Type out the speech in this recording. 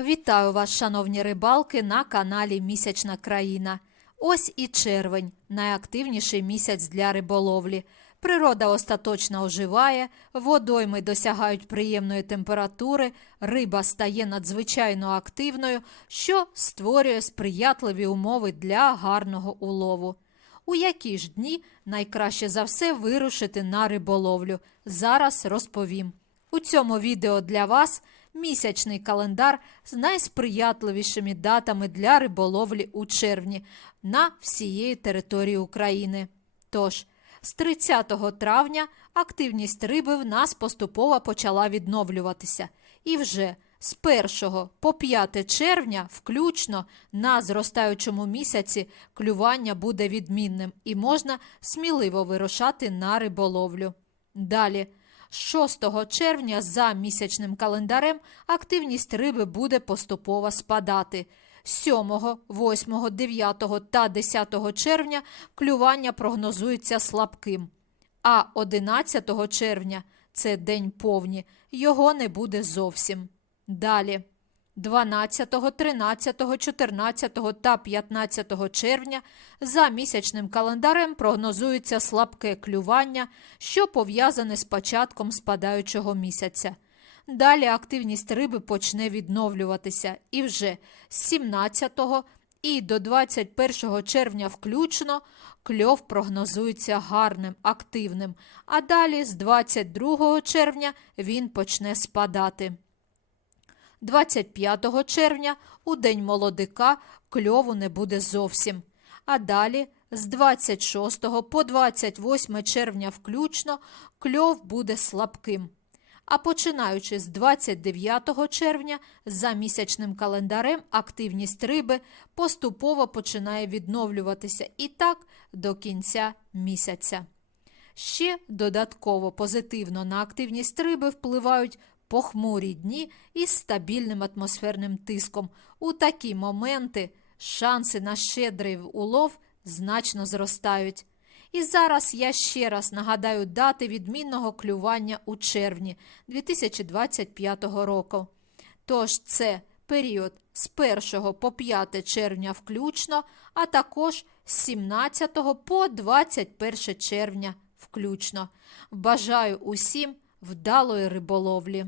Вітаю вас, шановні рибалки, на каналі Місячна країна. Ось і червень, найактивніший місяць для риболовлі. Природа остаточно оживає, водойми досягають приємної температури, риба стає надзвичайно активною, що створює сприятливі умови для гарного улову. У які ж дні найкраще за все вирушити на риболовлю? Зараз розповім. У цьому відео для вас місячний календар з найсприятливішими датами для риболовлі у червні на всієї території України. Тож, з 30 травня активність риби в нас поступово почала відновлюватися. І вже з 1 по 5 червня, включно на зростаючому місяці, клювання буде відмінним і можна сміливо вирушати на риболовлю. Далі, з 6 червня за місячним календарем активність риби буде поступово спадати. 7, 8, 9 та 10 червня клювання прогнозується слабким. А 11 червня це день повні, його не буде зовсім. Далі. 12, 13, 14 та 15 червня за місячним календарем прогнозується слабке клювання, що пов'язане з початком спадаючого місяця. Далі активність риби почне відновлюватися і вже з 17 і до 21 червня включно кльов прогнозується гарним, активним, а далі з 22 червня він почне спадати. 25 червня у День молодика кльову не буде зовсім. А далі з 26 по 28 червня включно кльов буде слабким. А починаючи з 29 червня за місячним календарем активність риби поступово починає відновлюватися і так до кінця місяця. Ще додатково позитивно на активність риби впливають похмурі дні із стабільним атмосферним тиском. У такі моменти шанси на щедрий улов значно зростають. І зараз я ще раз нагадаю дати відмінного клювання у червні 2025 року. Тож це період з 1 по 5 червня включно, а також з 17 по 21 червня включно. Бажаю усім вдалої риболовлі!